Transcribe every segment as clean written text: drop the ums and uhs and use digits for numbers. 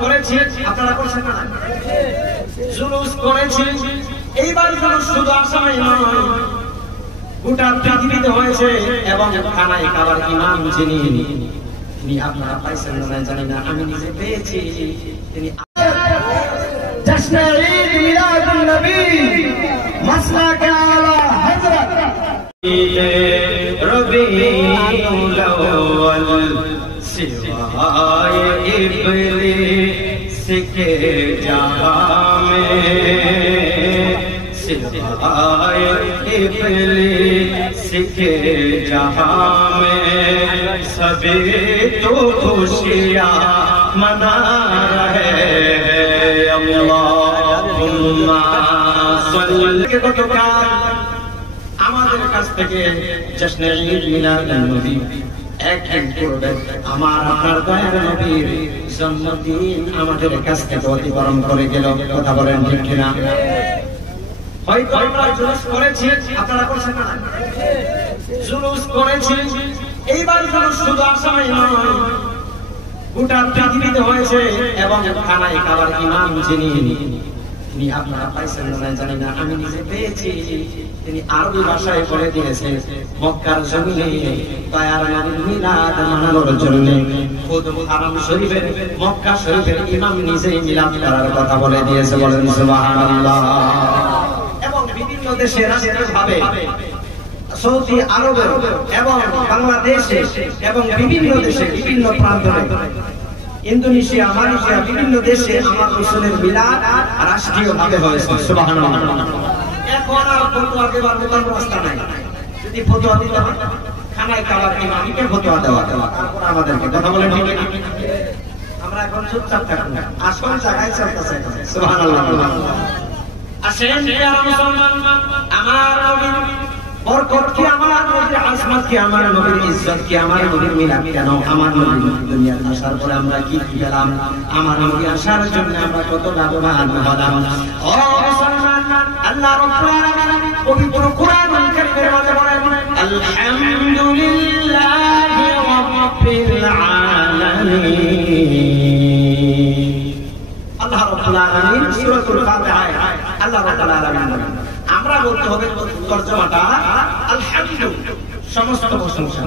করেছি, আপনারা করছেন না? জুলুস করেছি। এইবার জুলুস শুধু আসামে নয়, গোটা পৃথিবীতে হয়েছে। এবং খানায় খাবার ইমাম যিনি, তিনি আপনারা পাইছেন না জানি না, আমি নিজে পেয়েছি। তিনি জশ্নে ঈদ মিলাদুন নবী মাসলাকে আলা হযরত রবিউল আউয়াল सिवाय इब्लीस के जहां में, सिवाय इब्लीस के जहां में सभी तो खुशियां मना रहे हैं। अल्लाहुम्मा सल्ली আমাদের কাছ থেকে জশ্নে ঈদ মিলাদুন নবী একদিন করবে, আমার আপনার দয়ার নবীর জন্মদিন আমাদের কাছ থেকে অতিক্রম করে গেল। কথা বলেন ঠিক কিনা? হয়তো আমরা জুলুস করেছি, আপনারা করছেন না? জুলুস করেছি। এইবার জুলুস শুধু আসামে নয়, গোটা পৃথিবীতে হয়েছে। এবং খানায় খাবার ইমাম যিনি, তিনি আপনারা পাইছেন না জানি না, আমি নিজে পেয়েছি। তিনি আরবি ভাষায় পড়ে দিয়েছেন মক্কার জমিনে দয়ার নবীর মিলাদ মানানোর জন্য। খুদ হারাম শরীফের মক্কা শরীফের ইমাম নিজেই মিলাদ করার কথা বলে দিয়েছে। বলেন সুবহানাল্লাহ। এবং বিভিন্ন দেশে রাষ্ট্রীয়ভাবে সৌদি আরবে এবং বাংলাদেশে এবং বিভিন্ন দেশে বিভিন্ন প্রান্তে, ইন্দোনেশিয়া, মালয়েশিয়া, বিভিন্ন দেশে আমার রাসূলের মিলাদ রাষ্ট্রীয়ভাবে হয়েছে। সুবহানাল্লাহ। এখন আর ফতোয়া দেওয়ার মতো রাস্তা নাই। যদি ফতোয়া দিতে হয়, খানায় খাবার ইমামকে ফতোয়া দেওয়া, তারপর আমাদেরকে কথা বলে ঠিক আছে। আমরা এখন চুপচাপ থাকব, আসল জায়গায় চলতেছে। সুবহানাল্লাহ। আসেন প্রিয় মুসলমান, আমার নবীর বরকত কি, আমার নবীর আজমত কি, আমার নবীর ইজ্জত কি, আমার নবীর মিলাদ কেন, আমার নবীর দুনিয়ার আসার পরে আমরা কি কি পেলাম, আমার নবী আসার জন্য আমরা কত লাভবান হলাম। ও মুসলমান, আল্লাহ রাব্বুল আলামিন পবিত্র কোরআনুল কারীমের মধ্যে বলেন, আলহামদুলিল্লাহি রাব্বিল আলামিন। আল্লাহ রাব্বুল আলামিন সূরাতুল ফাতিহায় আল্লাহ রাব্বুল আলামিন বলেন, আমরা বলতে হবে তরজমাটা আলহামদুলিল্লাহ, সমস্ত প্রশংসা।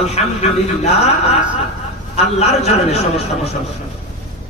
আলহামদুলিল্লাহ, আল্লাহর জন্য সমস্ত প্রশংসা।